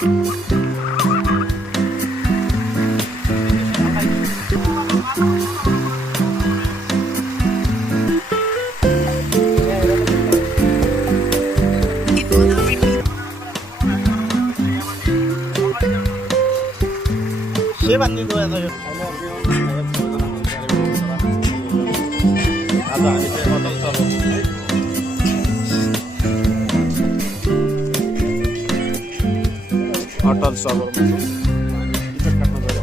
के भन्ने गयो त यो आज हामी चाहिँ अटल सर्भर अटल सर्भरमा टिकट काट्न गयो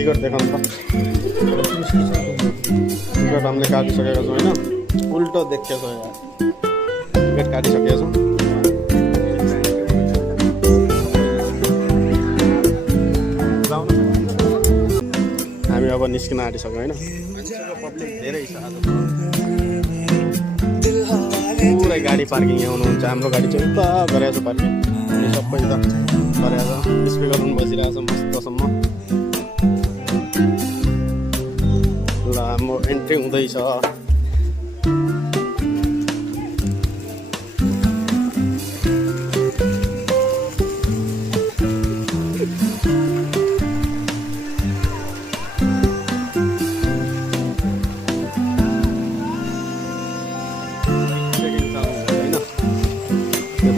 टिकट देखाउनु त टिकट हामीले काटिसकेका छौँ होइन उल्टो देखिएको छ यहाँ टिकट काटिसकेका छौँ हामी अब निस्किन आँटिसक्यौँ होइन मान्छेको पब्लिक धेरै छ आज पुरै गाडी पार्किङ यहाँ हुनुहुन्छ हाम्रो गाडी चाहिँ उता गरेको छ पार्किङ अनि सबै त गरेको छ स्पिकर पनि बसिरहेको छ मस्तसम्म ल हाम्रो एन्ट्री हुँदैछ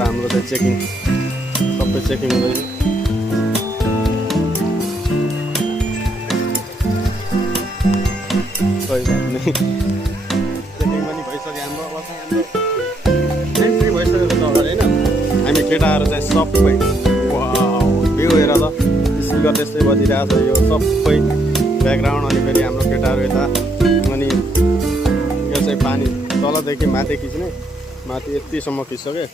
हाम्रो चाहिँ चेकिङ सबै चेकिङ हुँदैन कोही बात नै चेकिङ पनि भइसक्यो हाम्रो अब चाहिँ हाम्रो एन्ट्री भइसकेको छ अगाडि होइन हामी केटाहरू चाहिँ सबै भ्यू हेर त स्पिकर त्यस्तै बजिरहेको छ यो सबै ब्याकग्राउन्ड अनि फेरि हाम्रो केटाहरू यता अनि यो चाहिँ पानी तलदेखि माथि खिच्ने माथि यतिसम्म खिच्सक्यो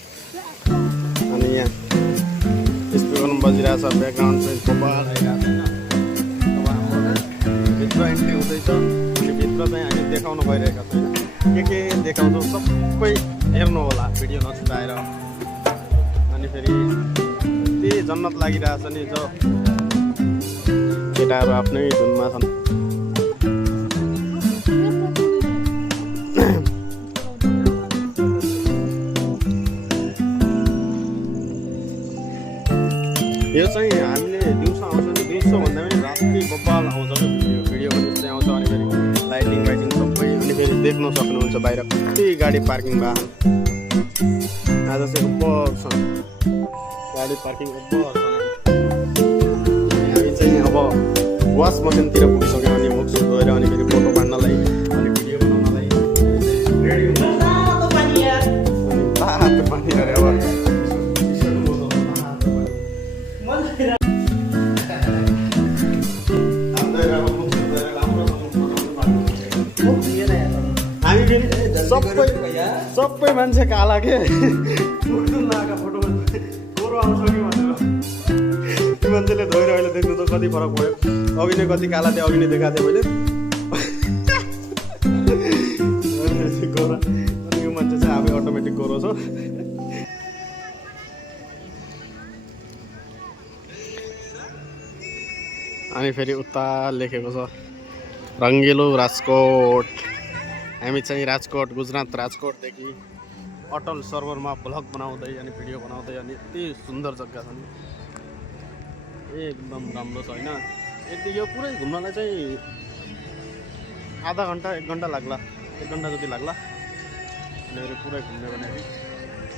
अनि यहाँ स्पिकर पनि बजिरहेछ ब्याकग्राउन्ड चाहिँ बबाल आइरहेको छैन अब हाम्रो भित्र एन्ट्री हुँदैछ अनि भित्र चाहिँ हामी देखाउनु गइरहेका छैन के देखाउँछौँ सबै हेर्नु होला भिडियो नछुटाएर अनि फेरि त्यही जन्नत लागिरहेछ नि जो केटाहरू आफ्नै धुनमा छन् यो चाहिँ हामीले दिउँसो आउँछ नि दिउँसो भन्दा पनि राति बब्बाल आउँछ भिडियो पनि त्यस्तै आउँछ अनि फेरि लाइटिङ वाइटिङ सबै अनि फेरि देख्न सक्नुहुन्छ बाहिर कति गाडी पार्किङ भएको आज चाहिँ उब्बर छ गाडी पार्किङ उब्बर छ हामी चाहिँ अब वास मसिनतिर पुगिसक्यौँ अनि मुखसुख गएर अनि फेरि फोटो बाँड्नलाई अनि भिडियो बनाउनलाई रेडी हुन्छ अनि तातो पानी अरे अब सबै मान्छे काला के फोटो गोरो आउँछ कि भनेर त्यो मान्छेले धोएर अहिले देख्नु त कति फरक भयो अघि नै कति काला थियो अघि नै देखाएको थिएँ मैले गोरा अनि यो मान्छे चाहिँ आफै अटोमेटिक गोरो छ अनि फेरि उता लेखेको छ रङ्गिलो राजकोट हामी चाहिँ राजकोट गुजरात राजकोटदेखि अटल सर्भरमा भ्लग बनाउँदै अनि भिडियो बनाउँदै अनि यति सुन्दर जग्गा छ नि एकदम राम्रो छ होइन यति यो पुरै घुम्नलाई चाहिँ आधा घन्टा 1 घन्टा लाग्ला 1 घन्टा जति लाग्ला अनि पुरै घुम्ने भने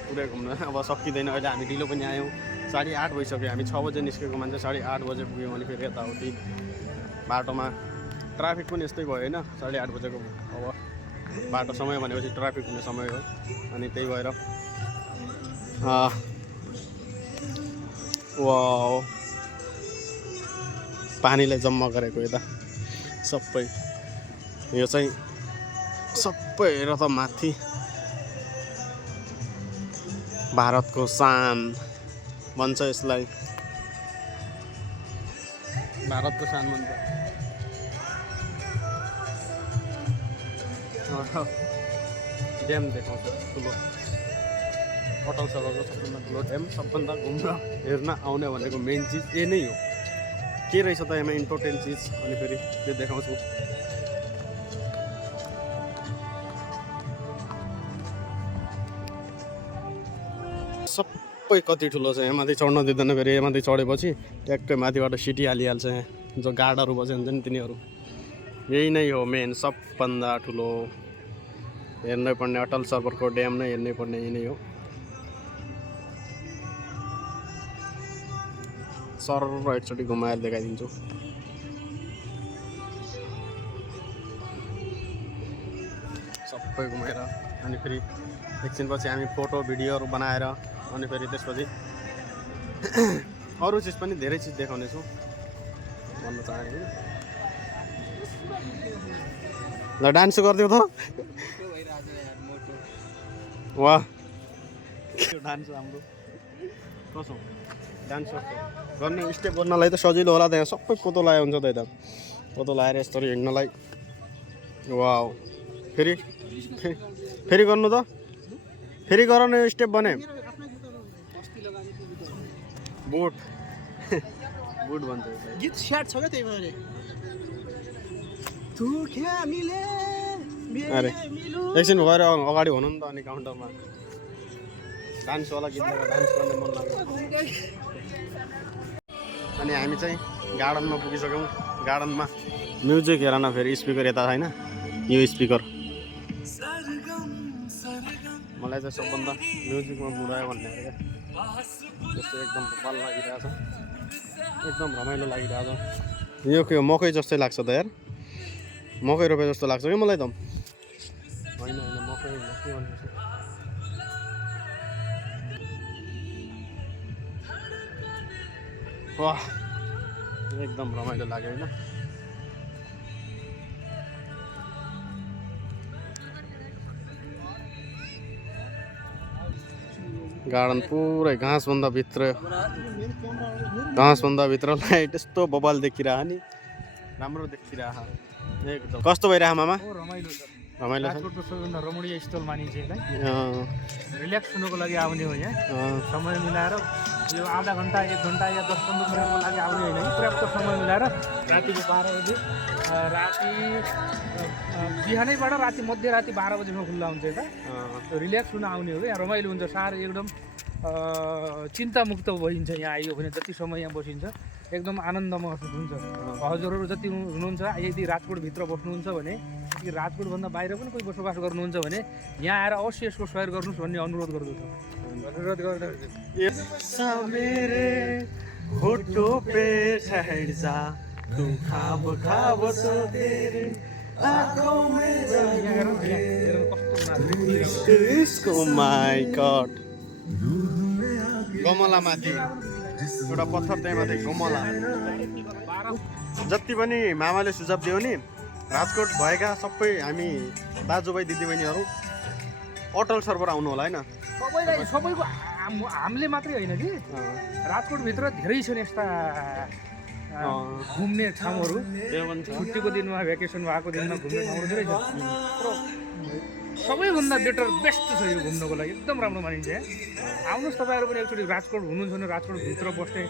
पुरै घुम्न अब सकिँदैन अहिले हामी ढिलो पनि आयौँ 8:30 भइसक्यो हामी 6 बजे निस्केको मान्छे 8:30 बजे पुग्यौँ अनि फेरि यताउति बाटोमा ट्राफिक पनि यस्तै भयो होइन 8:30 बजेको अब बाटो समय भनेपछि ट्राफिक हुने समय हो अनि त्यही भएर वाउ पानीले जम्मा गरेको यता सबै यो चाहिँ सबै हेर त माथि भारतको शान भन्छ यसलाई भारतको सान भन्छ। ड्याम देखाउँछ ठुलो, अटल सरोवरको सबभन्दा ठुलो ड्याम। सबभन्दा घुम्न हेर्न आउने भनेको मेन चिज ए नै हो। के रहेछ त यसमा इम्पोर्टेन्ट चिज अनि फेरि त्यो देखाउँछु। सबै कति ठुलो छ, यहाँ माथि चढ्न दिँदैन। फेरि यहाँ माथि चढेपछि ट्याक्कै माथिबाट सिटी हालिहाल्छ। यहाँ जो गार्डहरू बसे हुन्छ नि तिनीहरू। यही नै हो मेन सबभन्दा ठुलो हेर्नै पर्ने अटल सरोवरको ड्याम नै हेर्नै पर्ने यही नै हो। सर एकचोटि घुमाएर देखाइदिन्छु। सबै घुमाएर अनि फेरि एकछिनपछि हामी फोटो भिडियोहरू बनाएर अनि फेरि त्यसपछि अरू चिज पनि धेरै चिज देखाउनेछु भन्न चाहेको। ल डान्स गरिदिउ त। वाह डान्स राम्रो कसो डान्स गर्ने स्टेप गर्नलाई त सजिलो होला। त्यहाँ सबै पोतो लगाएको हुन्छ त यता, पोतो लगाएर यस्तरी हिँड्नलाई। वाह फेरि फेरि गर्नु त, फेरि गर न स्टेप भने। बुट बुट भन्छ गीत स्याट छ क्या त्यही भएर। अरे एकछिन गएर अगाडि हुनु नि त। अनि काउन्टरमा डान्सवाला गीत लगाएर डान्स गर्ने मन लाग्यो। अनि हामी चाहिँ गार्डनमा पुगिसक्यौँ। गार्डनमा म्युजिक हेर न, फेरि स्पिकर यता छैन, यो स्पिकर। मलाई चाहिँ सबभन्दा म्युजिकमा बुझायो भन्ने क्या, त्यस्तो एकदम बल लागिरहेछ, एकदम रमाइलो लागिरहेछ। यो के हो, मकै जस्तै लाग्छ त यार, मकै रोपे जस्तो लाग्छ कि मलाई त। होइन होइन मकै होइन, के भन्नु। वाह एकदम रमाइलो लाग्यो होइन। गार्डन पुरै घाँसभन्दा भित्र लाइट यस्तो बबाल देखिरह नि, राम्रो देखिरह एकदम। कस्तो भइरह मामा? रमाइलो छ, रमाइलो छ। राजकोटको सबैभन्दा रमणीय स्थल मानिन्छ यसलाई। रिल्याक्स हुनुको लागि आउने हो यहाँ। समय मिलाएर यो आधा घन्टा 1 घन्टा या 10-15 मिनटको लागि आउने होइन कि, पर्याप्त समय मिलाएर रातिको 12 बजे, राति बिहानैबाट राति मध्यराति 12 बजीसम्म खुल्ला हुन्छ यता। रिल्याक्स हुन आउने हो कि, यहाँ रमाइलो हुन्छ। साह्रै एकदम चिन्तामुक्त भइन्छ यहाँ आइयो भने। जति समय यहाँ बसिन्छ एकदम आनन्द महसुस हुन्छ। हजुरहरू जति हुनुहुन्छ, यदि राजकोटभित्र बस्नुहुन्छ भने, कि राजकोटभन्दा बाहिर पनि कोही बसोबास गर्नुहुन्छ भने यहाँ आएर अवश्य यसको सहयोग गर्नुहोस् भन्ने अनुरोध गर्दछु। अनुरोध गर्दा गमला माथि एउटा पत्थर त्यही माथि गमला। जति पनि मामाले सुझाव दियो नि, राजकोट भएका सबै हामी दाजुभाइ दिदीबहिनीहरू अटल सरोवर आउनु होला होइन। सबैको हामीले मात्रै होइन कि, राजकोटभित्र धेरै छन् यस्ता घुम्ने ठाउँहरू। छुट्टीको दिनमा, भ्याकेसन भएको दिनमा घुम्ने ठाउँहरू धेरै छ। सबैभन्दा बेटर बेस्ट छ यो घुम्नको लागि, एकदम राम्रो मानिन्छ यहाँ। आउनुहोस् तपाईँहरू पनि एकचोटि। राजकोट हुनुहुन्छ भने राजकोटभित्र बस्ने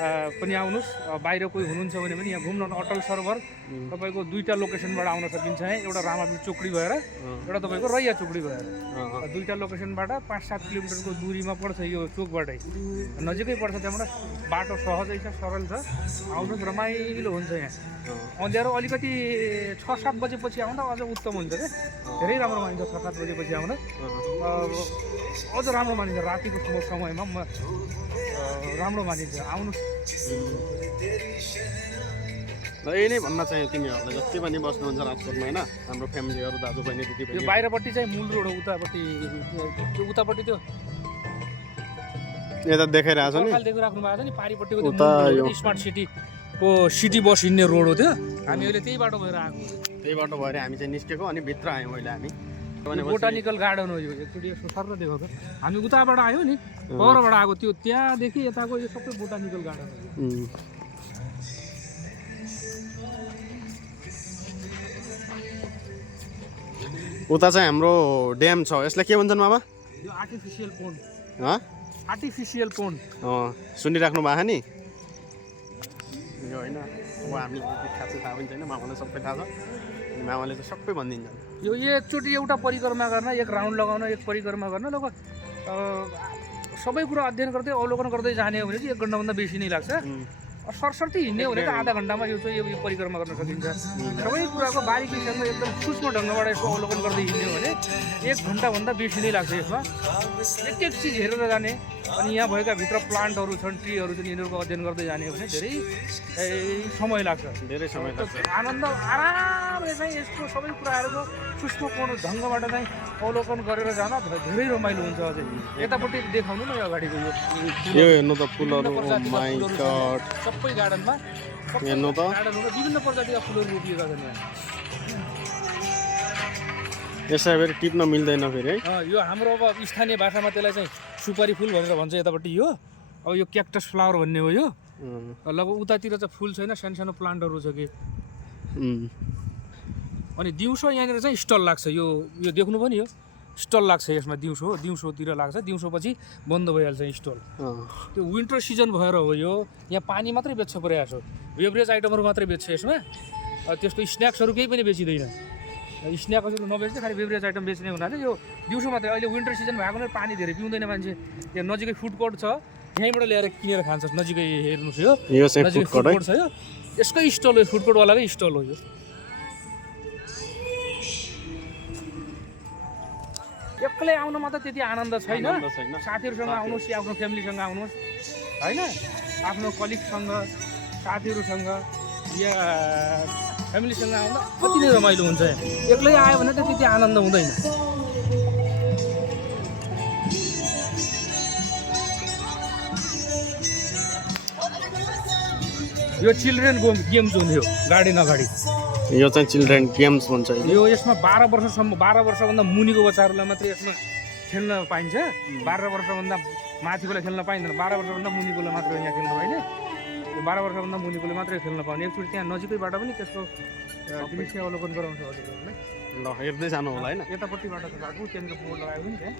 पनि आउनुहोस्, बाहिर कोही हुनुहुन्छ भने पनि यहाँ घुम्न। अटल सरोवर तपाईँको 2टा लोकेसनबाट आउन सकिन्छ है। एउटा रामापीर चोकडी भएर, एउटा तपाईँको रैया चोकडी भएर। 2टा लोकेसनबाट 5-7 किलोमिटरको दूरीमा पर्छ यो चोकबाटै, नजिकै पर्छ। त्यहाँबाट बाटो सहजै छ, सरल छ। आउनुहोस्, रमाइलो हुन्छ यहाँ। अँध्यारो अलिकति 6-7 बजेपछि आउँदा अझ उत्तम हुन्छ क्या, धेरै राम्रो मानिन्छ। 6-7 बजेपछि आउँदा अझ राम्रो मानिन्छ। रातिको समयमा राम्रो मानिन्छ, आउनुहोस्। यही नै भन्न चाह्यो तिमीहरूलाई, जति पनि बस्नुहुन्छ राजकोटमा होइन, हाम्रो फ्यामिलीहरू, दाजुबहिनी, दिदीबहिनी। यो बाहिरपट्टि चाहिँ मूल रोड हो, उतापट्टि त्यो यता देखाइरहेको छ नि, देखिराख्नु भएको छ नि, पारिपट्टिको त्यो स्मार्ट सिटीको सिटी बस हिँड्ने रोड हो त्यो। हामी अहिले त्यही बाटो भएर आएको, त्यही बाटो भएर हामी चाहिँ निस्केको। अनि भित्र आयौँ अहिले हामी। बोटानिकल गार्डन हो यो। एकचोटि यसो सर देखाउ त। हामी उताबाट आयो नि, परबाट आएको त्यो, त्यहाँदेखि यताको यो सबै बोटानिकल गार्डन हो। उता चाहिँ हाम्रो ड्याम छ, यसलाई के भन्छन् मामा? यो आर्टिफिसियल पोन्ड, हँ आर्टिफिसियल पोन्ड। सुनिराख्नु भएको नि यो होइन। अब हामीले खास थाहा पनि छैन, मामालाई सबै थाहा छ। अनि मामाले चाहिँ सबै भनिदिन्छ। यो एकचोटि एउटा परिक्रमा गर्न, एक राउन्ड लगाउन, एक परिक्रमा गर्न लगभग सबै कुरा अध्ययन गर्दै अवलोकन गर्दै जाने हो भने चाहिँ 1 घन्टाभन्दा बेसी नै लाग्छ। सरसर्ती हिँड्ने हो भने त आधा घन्टामा यो चाहिँ यो परिक्रमा गर्न सकिन्छ। सबै कुराको बारिकीसँग एकदम सूक्ष्म ढङ्गबाट यसको अवलोकन गर्दै हिँड्ने हो भने 1 घन्टाभन्दा बेसी नै लाग्छ यसमा। एक एक चिज हेरेर जाने, अनि यहाँ भएका भित्र प्लान्टहरू छन्, ट्रीहरू छन्, यिनीहरूको अध्ययन गर्दै जाने हो भने धेरै समय लाग्छ। धेरै समय लाग्छ। आनन्द आरामले चाहिँ यसको सबै कुराहरूको सूक्ष्मपूर्ण ढङ्गबाट चाहिँ अवलोकन गरेर जाँदा धेरै रमाइलो हुन्छ। अझै यतापट्टि देखाउनु न यो अगाडिको यो हेर्नु त फुलहरू, माइ गॉड सबै गार्डनमा हेर्नु त गार्डनहरू विभिन्न प्रजातिका फुलहरू रोपिएका छन् यहाँ। यसलाई फेरि टिप्न मिल्दैन फेरि है। यो हाम्रो अब स्थानीय भाषामा त्यसलाई चाहिँ सुपारी फुल भनेर भन्छ यतापट्टि। यो अब यो क्याक्टस फ्लावर भन्ने हो। यो लगभग उतातिर चाहिँ फुल छैन, सानो सानो प्लान्टहरू छ कि। अनि दिउँसो यहाँनिर चाहिँ स्टल लाग्छ। यो देख्नु पनि यो स्टल लाग्छ यसमा। दिउँसोतिर लाग्छ, दिउँसोपछि बन्द भइहाल्छ स्टल। त्यो विन्टर सिजन भएर हो यो। यहाँ पानी मात्रै बेच्छ प्रयास हो, बेभरेज आइटमहरू मात्रै बेच्छ यसमा। त्यस्तो स्न्याक्सहरू केही पनि बेचिँदैन। स्न्याक्सहरू नबेच्दै खालि बेभरेज आइटम बेच्ने हुनाले यो दिउँसो मात्रै। अहिले विन्टर सिजन भएको नै पानी धेरै पिउँदैन मान्छे। यहाँ नजिकै फुड कोर्ट छ, यहीँबाट ल्याएर किनेर खान्छ। नजिकै हेर्नुहोस् यो नजिकै फुड कोर्ट छ। यो यसकै स्टल हो, फुड कोर्टवालाकै स्टल हो यो। एक्लै आउनमा त त्यति आनन्द छैन। साथीहरूसँग आउनुहोस् या आफ्नो फ्यामिलीसँग आउनुहोस् होइन, आफ्नो कलिगसँग, साथीहरूसँग या फ्यामिलीसँग आउँदा कति नै रमाइलो हुन्छ। एक्लै आयो भने त त्यति आनन्द हुँदैन। यो चिल्ड्रेन गेम जोन हो गार्डन अगाडि। यो चाहिँ चिल्ड्रेन गेम्स भन्छ। यो यसमा 12 वर्षसम्म, 12 वर्षभन्दा मुनिको बच्चाहरूलाई मात्रै यसमा खेल्न पाइन्छ। 12 वर्षभन्दा माथिकोलाई खेल्न पाइँदैन। 12 वर्षभन्दा मुनिकोलाई मात्रै यहाँ खेल्न पाइने। 12 वर्षभन्दा मुनिकोले मात्रै खेल्न पाउने। एकचोटि त्यहाँ नजिकैबाट पनि त्यसको दृश्य अवलोकन गराउँछ हजुरहरूले। ल हेर्दै जानु होला होइन। यतापट्टिबाट त बाटो त्यहाँनिर बोर्ड लगाएको नि त्यहाँ।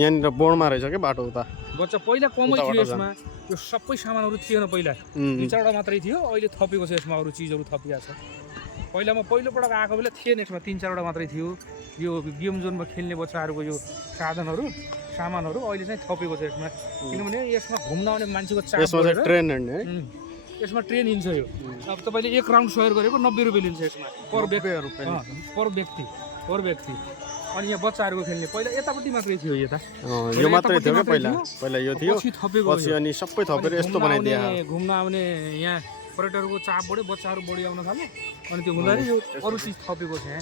यहाँनिर बोर्डमा रहेछ क्या बाटो उता। बच्चा पहिला कमै थियो यसमा। यो सबै सामानहरू थिएन पहिला, 3-4वटा मात्रै थियो। अहिले थपेको छ यसमा, अरू चिजहरू थपिएको छ। पहिलामा पहिलोपटक आएको बेला थिएन यसमा, 3-4वटा मात्रै थियो यो गेम जोनमा खेल्ने बच्चाहरूको यो सामानहरू। अहिले चाहिँ थपेको छ यसमा, किनभने यसमा घुम्न आउने मान्छेको चाप यसमा ट्रेन है। यसमा ट्रेन हिँड्छ यो। अब तपाईँले 1 राउन्ड सयर गरेको 90 रुपियाँ लिन्छ यसमा पर व्यक्ति। अनि यहाँ बच्चाहरूको खेल्ने पहिला यतापट्टि मात्रै थियो। यता यो मात्रै थियो क्या पहिला यो थियो, पछि अनि सबै थपेर यस्तो बनाइदिए। घुम्न आउने यहाँ पर्यटकहरूको चाप बढ्यो, बच्चाहरू बढी आउन थाल्यो, अनि त्यो हुँदाखेरि यो अरू चिज थपेको छ यहाँ।